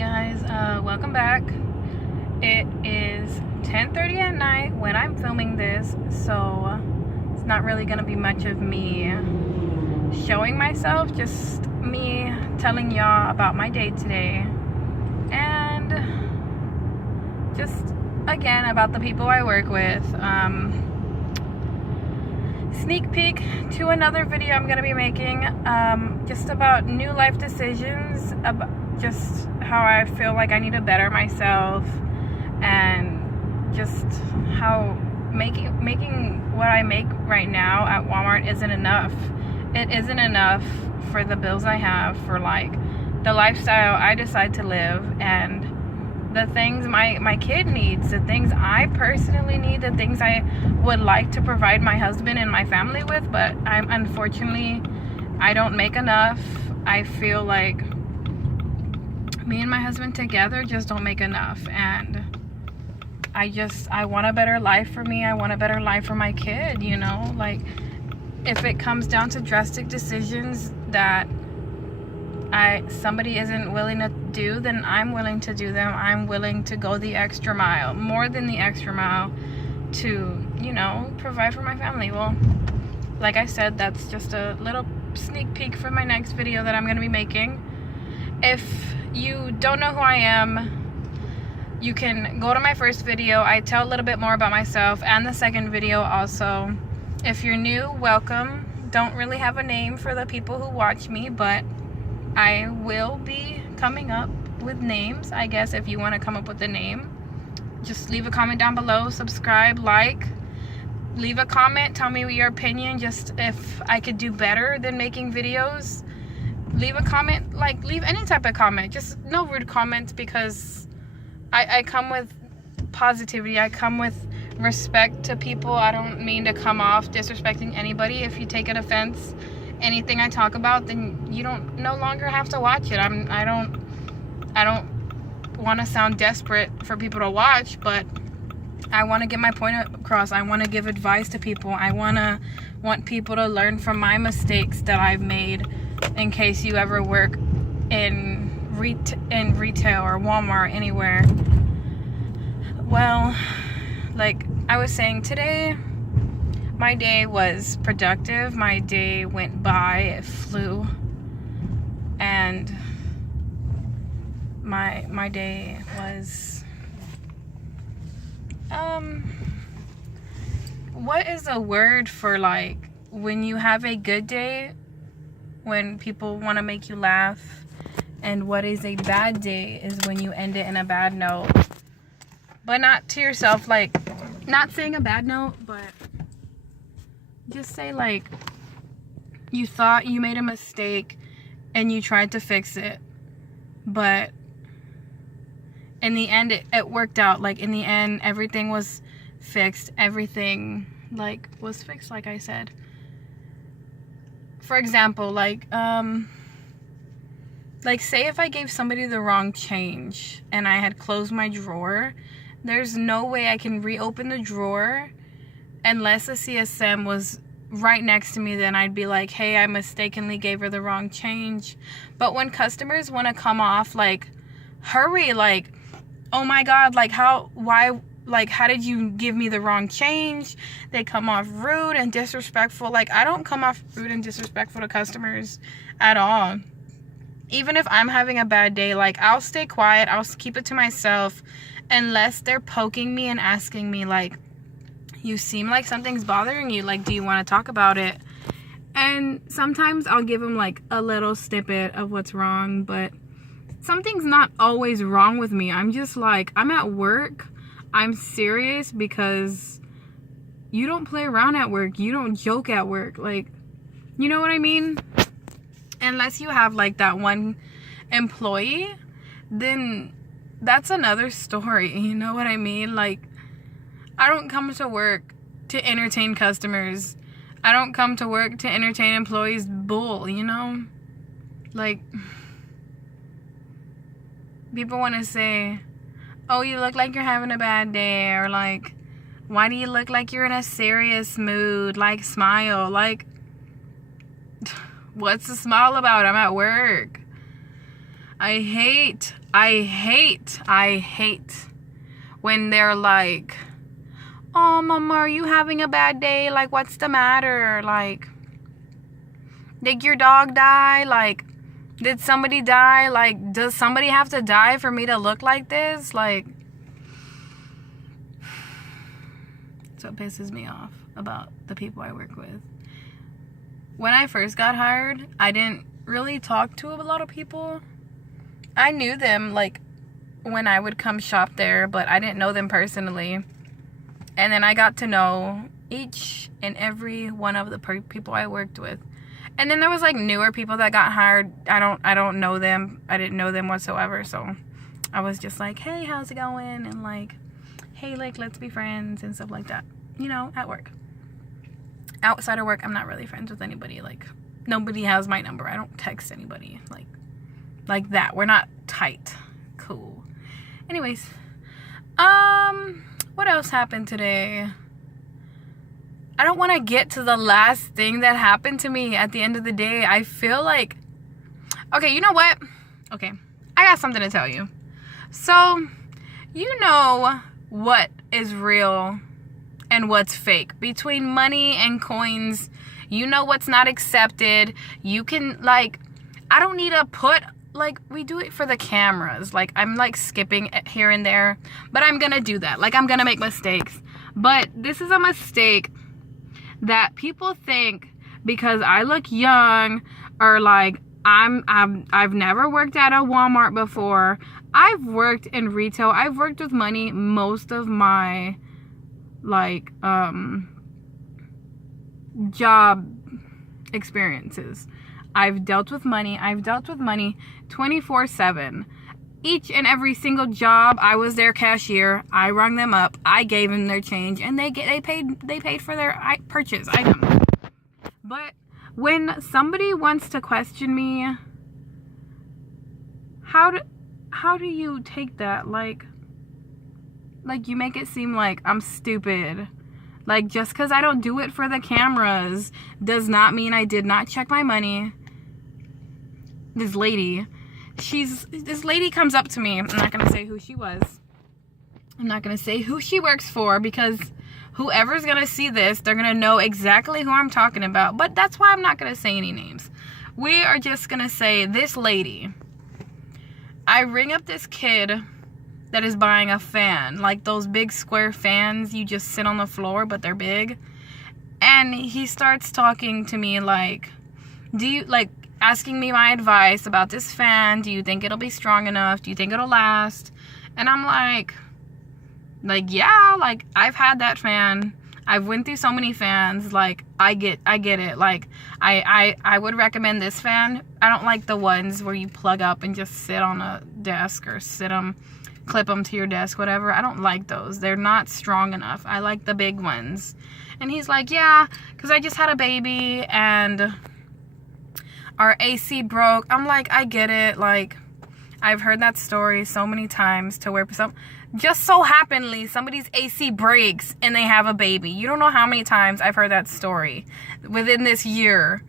Guys, welcome back. It is 10:30 at night when I'm filming this, so it's not really gonna be much of me showing myself, just me telling y'all about my day today, and just again about the people I work with. Sneak peek to another video I'm gonna be making, just about new life decisions, about just how I feel like I need to better myself, and just how making what I make right now at Walmart isn't enough. It isn't enough for the bills I have, for like the lifestyle I decide to live, and the things my kid needs, the things I personally need, the things I would like to provide my husband and my family with, but unfortunately I don't make enough. I feel like me and my husband together just don't make enough, and I want a better life for me. I want a better life for my kid, you know? Like, if it comes down to drastic decisions that somebody isn't willing to do, then I'm willing to do them. I'm willing to go the extra mile, more than the extra mile, to, you know, provide for my family. Well, like I said, that's just a little sneak peek for my next video that I'm going to be making. If you don't know who I am, you can go to my first video. I tell a little bit more about myself, and the second video also. If you're new, welcome. Don't really have a name for the people who watch me, but I will be coming up with names, I guess. If you want to come up with a name, just leave a comment down below, subscribe, like, leave a comment, tell me your opinion, just if I could do better than making videos. Leave a comment, like, leave any type of comment, just no rude comments, because I come with positivity, I come with respect to people. I don't mean to come off disrespecting anybody. If you take an offense anything I talk about, then you don't no longer have to watch it. I don't want to sound desperate for people to watch, but I want to get my point across. I want to give advice to people. I want people to learn from my mistakes that I've made, in case you ever work in retail or Walmart, anywhere. Well, like I was saying, today my day was productive. My day went by, it flew, and my day was what is a word for, like, when you have a good day, when people want to make you laugh, and what is a bad day is when you end it in a bad note, but not to yourself, like, not saying a bad note, but just say, like, you thought you made a mistake and you tried to fix it, but in the end it worked out. Like, in the end everything was fixed. Everything, like, was fixed, like I said. For example, like say if I gave somebody the wrong change and I had closed my drawer, there's no way I can reopen the drawer unless a CSM was right next to me. Then I'd be like, hey, I mistakenly gave her the wrong change. But when customers want to come off like, hurry, like, oh my god, like, how did you give me the wrong change? They come off rude and disrespectful. Like, I don't come off rude and disrespectful to customers at all. Even if I'm having a bad day, like, I'll stay quiet, I'll keep it to myself, unless they're poking me and asking me, like, you seem like something's bothering you, like, do you want to talk about it? And sometimes I'll give them, like, a little snippet of what's wrong, but something's not always wrong with me. I'm just like, I'm at work, I'm serious, because you don't play around at work, you don't joke at work, like, you know what I mean? Unless you have, like, that one employee, then that's another story, you know what I mean? Like, I don't come to work to entertain customers. I don't come to work to entertain employees. Bull, you know? Like, people want to say, oh, you look like you're having a bad day, or like, why do you look like you're in a serious mood? Like, smile. Like, what's the smile about? I'm at work. I hate when they're like, oh, mama, are you having a bad day? Like, what's the matter? Like, did your dog die? Like, did somebody die? Like, does somebody have to die for me to look like this? Like, that's what pisses me off about the people I work with. When I first got hired, I didn't really talk to a lot of people. I knew them, like, when I would come shop there, but I didn't know them personally. And then I got to know each and every one of the people I worked with. And then there was, like, newer people that got hired. I don't know them. I didn't know them whatsoever. So I was just like, hey, how's it going? And, like, hey, like, let's be friends and stuff like that. You know, at work. Outside of work, I'm not really friends with anybody. Like, nobody has my number. I don't text anybody. Like that. We're not tight. Cool. Anyways. What else happened today? I don't want to get to the last thing that happened to me at the end of the day. I feel like... Okay, you know what? Okay. I got something to tell you. So, you know what is real and what's fake. Between money and coins, you know what's not accepted. You can, like... I don't need to put... Like, we do it for the cameras. Like, I'm, like, skipping here and there. But I'm gonna do that. Like, I'm gonna make mistakes. But this is a mistake that people think because I look young or, like, I've never worked at a Walmart before. I've worked in retail. I've worked with money most of my, like, job experiences. I've dealt with money 24/7. Each and every single job, I was their cashier. I rung them up. I gave them their change, and they paid for their purchase item. But when somebody wants to question me, how do you take that? Like you make it seem like I'm stupid. Like, just because I don't do it for the cameras does not mean I did not check my money. This lady comes up to me. I'm not going to say who she was. I'm not going to say who she works for, because whoever's going to see this, they're going to know exactly who I'm talking about. But that's why I'm not going to say any names. We are just going to say this lady. I ring up this kid that is buying a fan, like those big square fans you just sit on the floor, but they're big. And he starts talking to me like, asking me my advice about this fan. Do you think it'll be strong enough? Do you think it'll last? And I'm like, yeah, like, I've had that fan. I've went through so many fans. Like, I get it. Like, I would recommend this fan. I don't like the ones where you plug up and just sit on a desk or clip them to your desk, whatever. I don't like those. They're not strong enough. I like the big ones. And he's like, yeah, because I just had a baby and our AC broke. I'm like, I get it. Like, I've heard that story so many times to where just so happenly somebody's AC breaks and they have a baby. You don't know how many times I've heard that story within this year.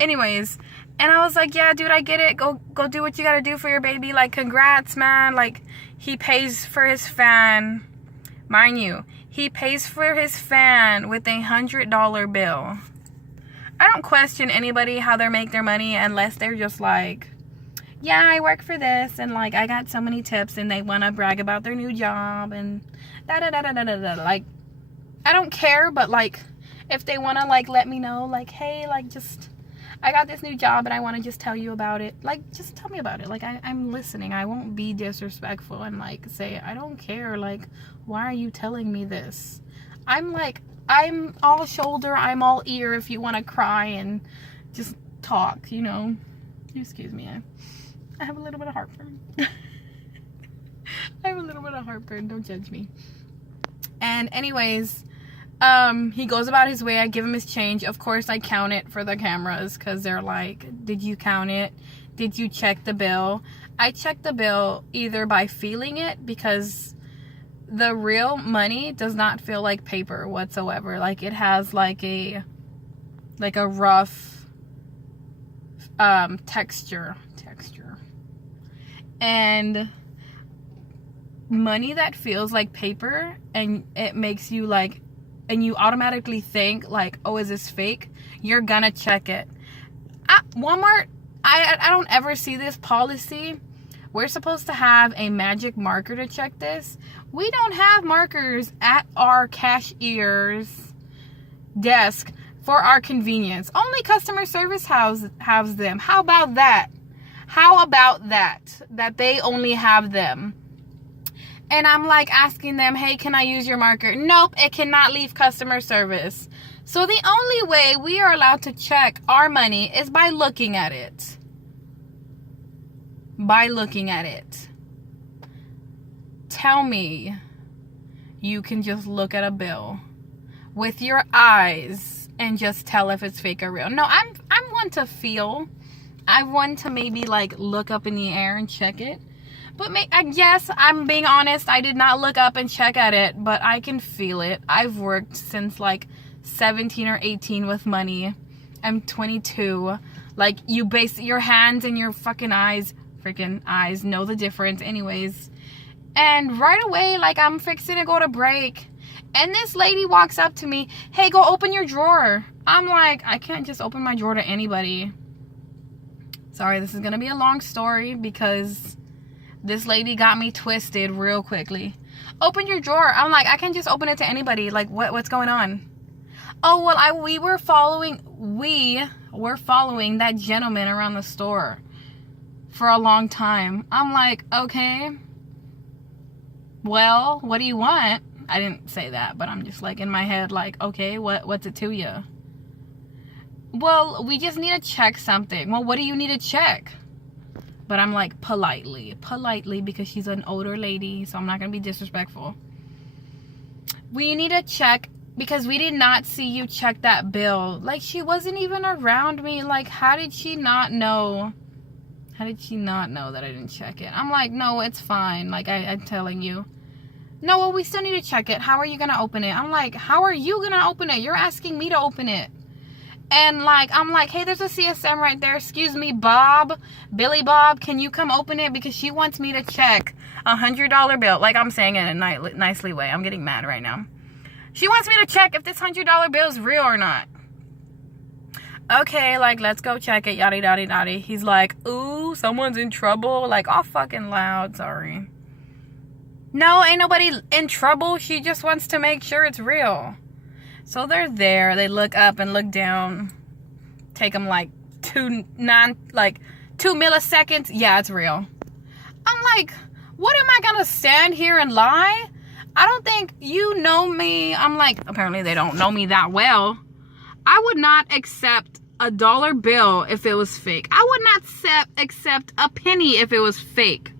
Anyways, and I was like, yeah, dude, I get it. Go do what you gotta do for your baby. Like, congrats, man. Like, he pays for his fan. Mind you, he pays for his fan with $100 bill. I don't question anybody how they make their money unless they're just like, yeah, I work for this and, like, I got so many tips, and they want to brag about their new job and da-da-da-da-da-da-da. Like, I don't care, but, like, if they want to, like, let me know, like, hey, like, just, I got this new job and I want to just tell you about it. Like, just tell me about it. Like, I'm listening. I won't be disrespectful and, like, say, I don't care. Like, why are you telling me this? I'm all shoulder, I'm all ear if you want to cry and just talk, you know. Excuse me. I have a little bit of heartburn. Don't judge me. And anyways, he goes about his way. I give him his change. Of course, I count it for the cameras because they're like, did you count it? Did you check the bill? I check the bill either by feeling it, because the real money does not feel like paper whatsoever. Like, it has like a rough texture. And money that feels like paper and it makes you like, and you automatically think like, oh, is this fake? You're gonna check it. Walmart, I don't ever see this policy. We're supposed to have a magic marker to check this. We don't have markers at our cashier's desk for our convenience. Only customer service has them. How about that? How about that? That they only have them. And I'm like asking them, hey, can I use your marker? Nope, it cannot leave customer service. So the only way we are allowed to check our money is by looking at it. By looking at it. Tell me you can just look at a bill with your eyes and just tell if it's fake or real. No, I'm one to feel. I want to maybe like look up in the air and check it. But I guess I'm being honest, I did not look up and check at it, but I can feel it. I've worked since like 17 or 18 with money. I'm 22. Like, you base your hands and your freaking eyes know the difference anyways. And right away, like, I'm fixing to go to break, and this lady walks up to me, hey, go open your drawer. I'm like, I can't just open my drawer to anybody. Sorry, this is gonna be a long story because this lady got me twisted real quickly. Open your drawer. I'm like, I can't just open it to anybody. Like, what's going on? Oh, well, we were following that gentleman around the store for a long time. I'm like, okay, well, what do you want? I didn't say that, but I'm just like in my head, like, okay, what's it to you? Well, we just need to check something. Well, what do you need to check? But I'm like, politely, because she's an older lady, so I'm not gonna be disrespectful. We need to check because we did not see you check that bill. Like, she wasn't even around me. Like, how did she not know? How did she not know that I didn't check it? I'm like, no, it's fine. Like, I'm telling you. No, well, we still need to check it. How are you gonna open it? I'm like, how are you gonna open it? You're asking me to open it. And like, I'm like, hey, there's a CSM right there. Excuse me, Bob, Billy Bob, can you come open it? Because she wants me to check $100 bill. Like, I'm saying it in a nicely way. I'm getting mad right now. She wants me to check if this $100 bill is real or not. Okay, like, let's go check it, yada, yada, yada. He's like, ooh, someone's in trouble. Like, all fucking loud, sorry. No, ain't nobody in trouble. She just wants to make sure it's real. So they're there. They look up and look down. Take them like 2 milliseconds. Yeah, it's real. I'm like, what am I gonna stand here and lie? I don't think you know me. I'm like, apparently they don't know me that well. I would not accept a dollar bill if it was fake. I would not accept a penny if it was fake.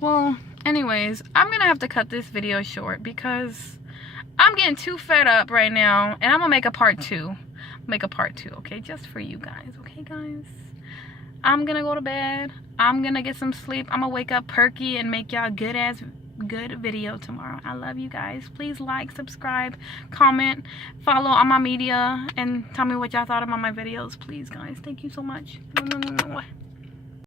Well, anyways, I'm gonna have to cut this video short because I'm getting too fed up right now, and I'm gonna make a part 2. Okay, just for you guys. Okay, guys, I'm gonna go to bed. I'm gonna get some sleep. I'm gonna wake up perky and make y'all good video tomorrow. I love you guys. Please like, subscribe, comment, follow on my media, and tell me what y'all thought about my videos, please, guys. Thank you so much.